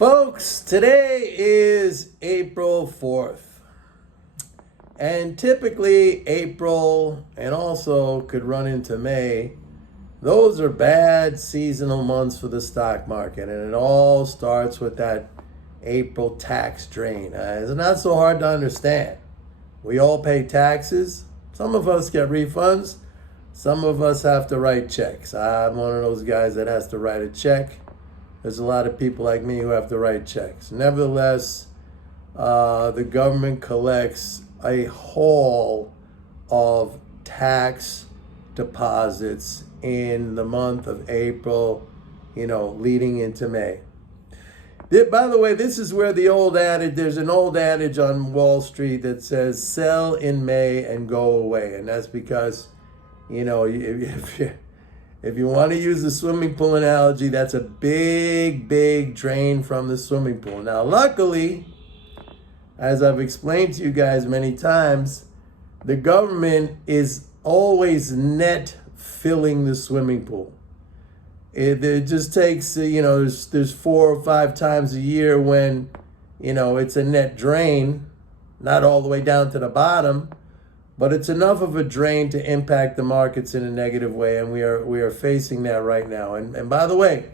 Folks, today is April 4th. And typically April and also could run into May. Those are bad seasonal months for the stock market. And it all starts with that April tax drain. It's not so hard to understand. We all pay taxes. Some of us get refunds. Some of us have to write checks. I'm one of those guys that has to write a check. There's a lot of people like me who have to write checks. Nevertheless, the government collects a haul of tax deposits in the month of April, leading into May. By the way, this is where there's an old adage on Wall Street that says, sell in May and go away. And that's because, if you want to use the swimming pool analogy, that's a big, big drain from the swimming pool. Now, luckily, as I've explained to you guys many times, the government is always net filling the swimming pool. It just takes, there's 4 or 5 times a year when, it's a net drain, not all the way down to the bottom, but it's enough of a drain to impact the markets in a negative way, and we are facing that right now. And by the way,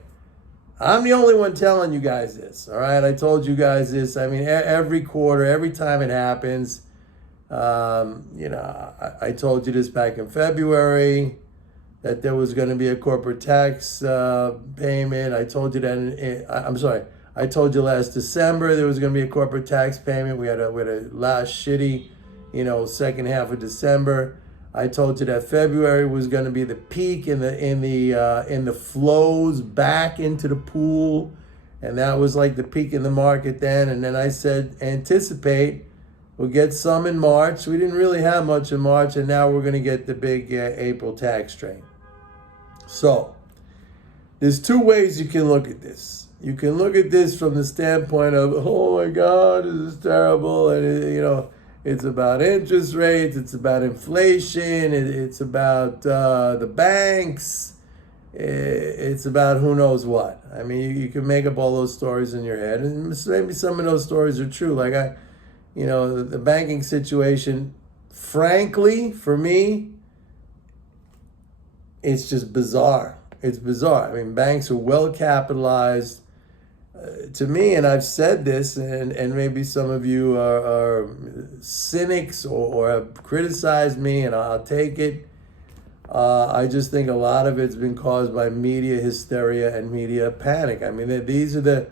I'm the only one telling you guys this, all right? I told you guys this. I mean, every quarter, every time it happens, I told you this back in February, that there was going to be a corporate tax payment. I told you that, I told you last December there was going to be a corporate tax payment. We had a last shitty, second half of December. I told you that February was going to be the peak in the flows back into the pool, and that was like the peak in the market then. And then I said, anticipate, we'll get some in March. We didn't really have much in March, and now we're going to get the big April tax drain. So there's 2 ways you can look at this. You can look at this from the standpoint of, oh my God, this is terrible, and it's about interest rates, it's about inflation, it's about the banks, it's about who knows what. I mean, you can make up all those stories in your head, and maybe some of those stories are true. Like the banking situation, frankly, for me, it's just bizarre. It's bizarre. I mean, banks are well capitalized. To me, and I've said this, and maybe some of you are cynics or have criticized me, and I'll take it. I just think a lot of it's been caused by media hysteria and media panic. I mean, these are the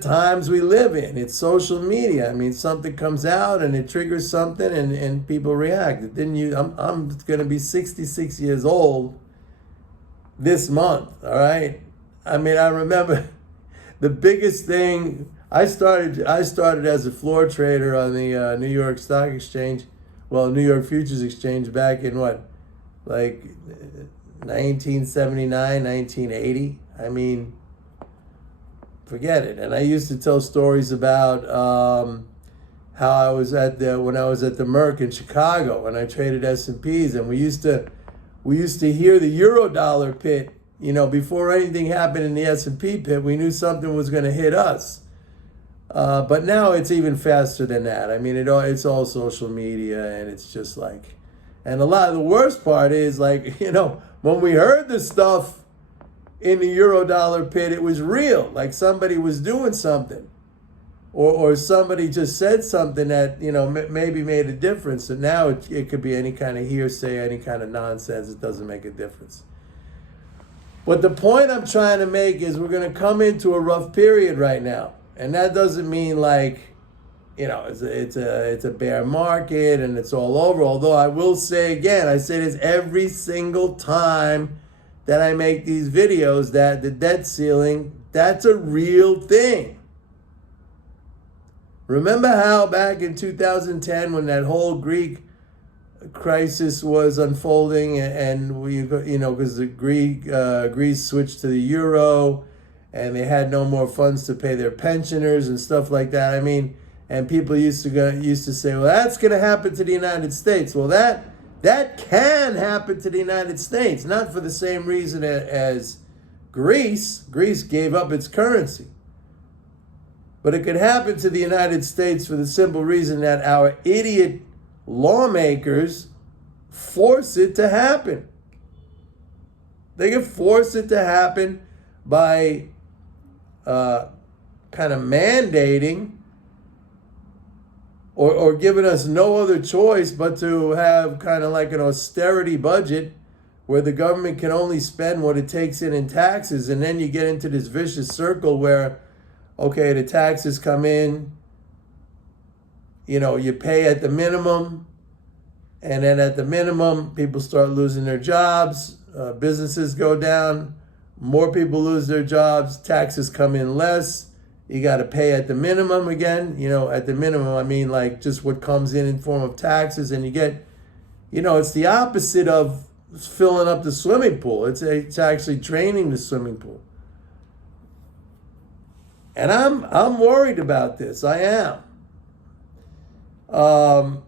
times we live in. It's social media. I mean, something comes out and it triggers something, and people react. I'm going to be 66 years old this month. All right. I mean, I remember. The biggest thing, I started as a floor trader on the New York Stock Exchange, New York Futures Exchange back in 1979, 1980. I mean, forget it. And I used to tell stories about how I was when I was at the Merc in Chicago, and I traded S&Ps, and we used to hear the Eurodollar pit. Before anything happened in the S&P pit, we knew something was going to hit us. But now it's even faster than that. I mean, it's all social media, and it's just and a lot of the worst part is when we heard the stuff in the Eurodollar pit, it was real. Like somebody was doing something, or somebody just said something that, maybe made a difference. And now it could be any kind of hearsay, any kind of nonsense. It doesn't make a difference. But the point I'm trying to make is we're going to come into a rough period right now. And that doesn't mean it's a bear market and it's all over. Although I will say again, I say this every single time that I make these videos, that the debt ceiling, that's a real thing. Remember how back in 2010 when that whole Greek crisis was unfolding, and because Greece switched to the euro, and they had no more funds to pay their pensioners and stuff like that. I mean, and people used to say, well, that's going to happen to the United States. Well, that can happen to the United States, not for the same reason as Greece. Greece gave up its currency. But it could happen to the United States for the simple reason that our idiot lawmakers force it to happen. They can force it to happen by kind of mandating or giving us no other choice but to have kind of like an austerity budget where the government can only spend what it takes in taxes. And then you get into this vicious circle where, okay, the taxes come in, you pay at the minimum, and then at the minimum, people start losing their jobs, businesses go down, more people lose their jobs, taxes come in less, you got to pay at the minimum again. At the minimum, I mean like just what comes in form of taxes, and you get, it's the opposite of filling up the swimming pool. It's actually draining the swimming pool. And I'm worried about this. I am.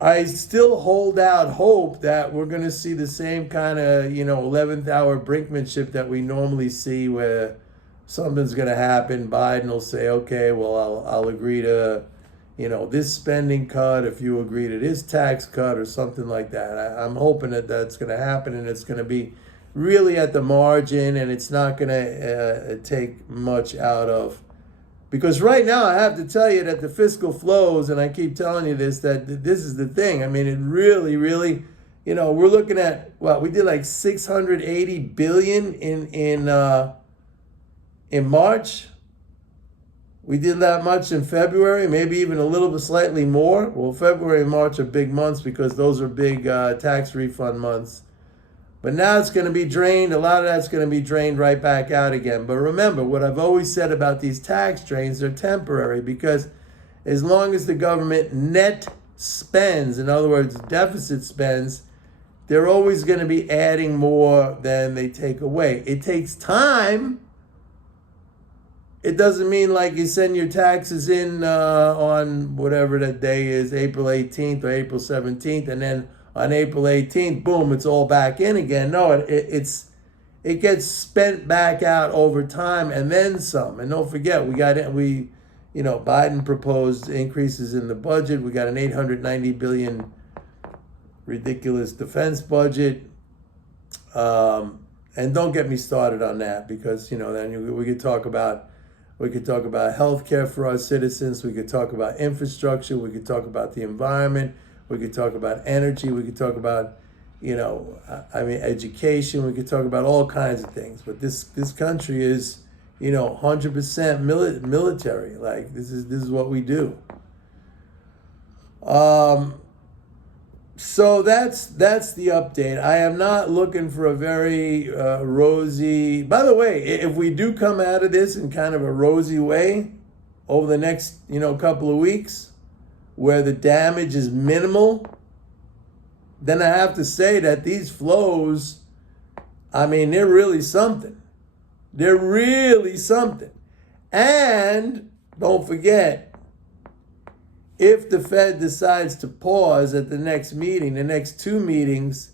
I still hold out hope that we're going to see the same kind of, 11th hour brinkmanship that we normally see, where something's going to happen. Biden will say, okay, well, I'll agree to, this spending cut if you agree to this tax cut or something like that. I'm hoping that that's going to happen, and it's going to be really at the margin, and it's not going to take much out of. Because right now, I have to tell you that the fiscal flows, and I keep telling you this, that this is the thing. I mean, it really, really, we're looking at, we did like $680 billion in March. We did that much in February, maybe even a little bit slightly more. Well, February and March are big months because those are big tax refund months. But now it's going to be drained. A lot of that's going to be drained right back out again. But remember, what I've always said about these tax drains, they're temporary, because as long as the government net spends, in other words, deficit spends, they're always going to be adding more than they take away. It takes time. It doesn't mean like you send your taxes in on whatever that day is, April 18th or April 17th, and then on April 18th, boom, it's all back in again. No, it gets spent back out over time and then some. And don't forget, Biden proposed increases in the budget. We got an $890 billion ridiculous defense budget. And don't get me started on that, because then we could talk about health care for our citizens. We could talk about infrastructure. We could talk about the environment. We could talk about energy. We could talk about, education. We could talk about all kinds of things. But this country is, 100% military. Like this is what we do. So that's the update. I am not looking for a very rosy. By the way, if we do come out of this in kind of a rosy way over the next couple of weeks, where the damage is minimal, then I have to say that these flows, they're really something. They're really something. And don't forget, if the Fed decides to pause at the next meeting, the next two meetings,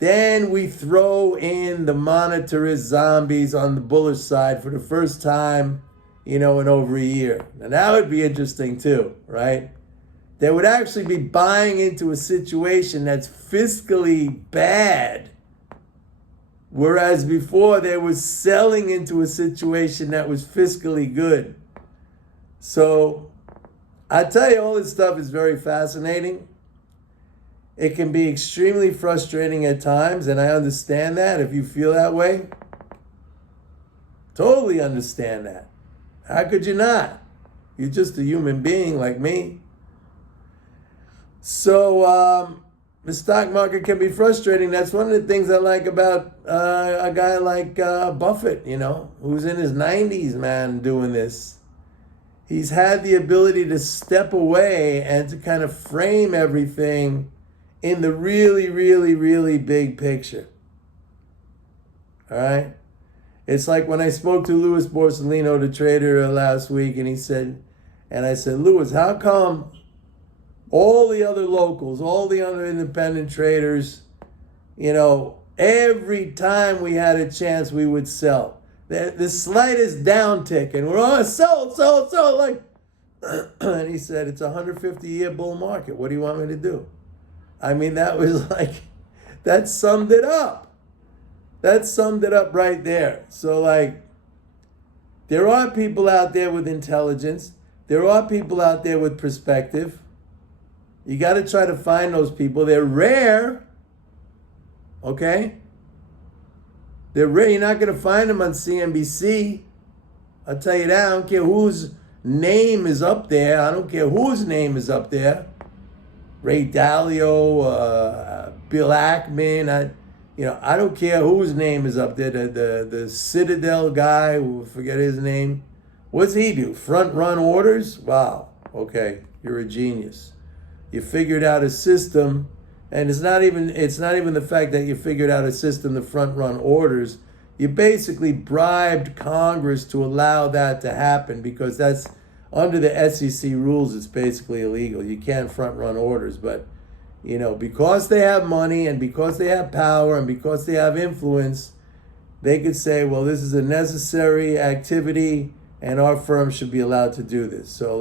then we throw in the monetarist zombies on the bullish side for the first time, in over a year. Now that would be interesting too, right? They would actually be buying into a situation that's fiscally bad, whereas before they were selling into a situation that was fiscally good. So I tell you, all this stuff is very fascinating. It can be extremely frustrating at times, and I understand that if you feel that way. Totally understand that. How could you not? You're just a human being like me. So the stock market can be frustrating. That's one of the things I like about a guy like Buffett, who's in his 90s, man, doing this. He's had the ability to step away and to kind of frame everything in the really, really, really big picture. All right? It's like when I spoke to Louis Borsellino, the trader, last week, and I said, Louis, how come all the other locals, all the other independent traders, every time we had a chance, we would sell. The slightest downtick, and we're on sold, like, and he said, it's a 150-year bull market. What do you want me to do? I mean, that was like, that summed it up. That summed it up right there. So, like, there are people out there with intelligence. There are people out there with perspective. You got to try to find those people. They're rare. Okay? They're rare. You're not going to find them on CNBC. I'll tell you that. I don't care whose name is up there. I don't care whose name is up there. Ray Dalio, Bill Ackman. I don't care whose name is up there. The Citadel guy, who forget his name. What's he do? Front run orders? Wow. Okay, you're a genius. You figured out a system, and it's not even the fact that you figured out a system to front run orders. You basically bribed Congress to allow that to happen, because that's under the SEC rules. It's basically illegal. You can't front run orders, but because they have money and because they have power and because they have influence, they could say, well, this is a necessary activity and our firm should be allowed to do this. So,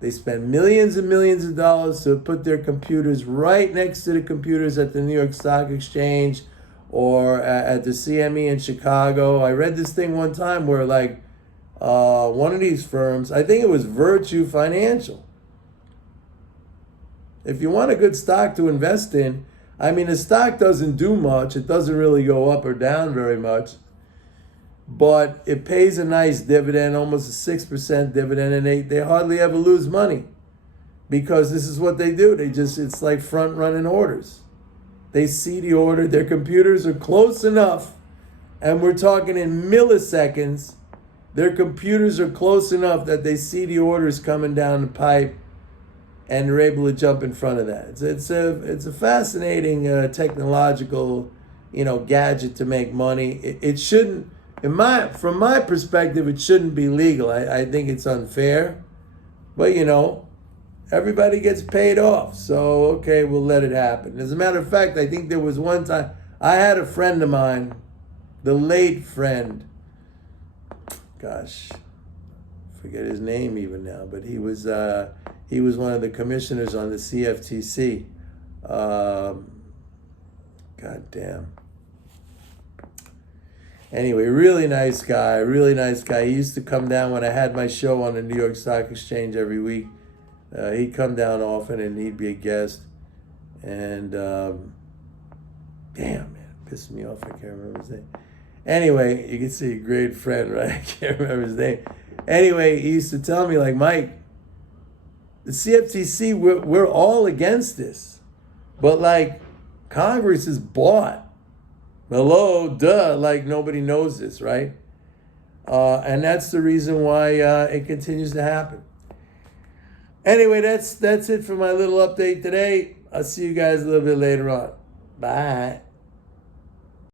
they spend millions and millions of dollars to put their computers right next to the computers at the New York Stock Exchange or at the CME in Chicago. I read this thing one time where, one of these firms, I think it was Virtue Financial. If you want a good stock to invest in, the stock doesn't do much. It doesn't really go up or down very much. But it pays a nice dividend, almost a 6% dividend, and they hardly ever lose money. Because this is what they do. It's like front running orders. They see the order, their computers are close enough, and we're talking in milliseconds. Their computers are close enough that they see the orders coming down the pipe, and they're able to jump in front of that. It's a fascinating technological, gadget to make money. It shouldn't, from my perspective, it shouldn't be legal. I think it's unfair, but everybody gets paid off. So okay, we'll let it happen. As a matter of fact, I think there was one time I had a friend of mine, the late friend. Gosh, forget his name even now, but he was one of the commissioners on the CFTC. God damn. Anyway, really nice guy. He used to come down when I had my show on the New York Stock Exchange every week. He'd come down often and he'd be a guest. And damn, man, pissed me off. I can't remember his name. Anyway, you can see a great friend, right? I can't remember his name. Anyway, he used to tell me, Mike, the CFTC, we're all against this. But Congress is bought. Hello, duh, nobody knows this, right? And that's the reason why it continues to happen. Anyway, that's it for my little update today. I'll see you guys a little bit later on. Bye.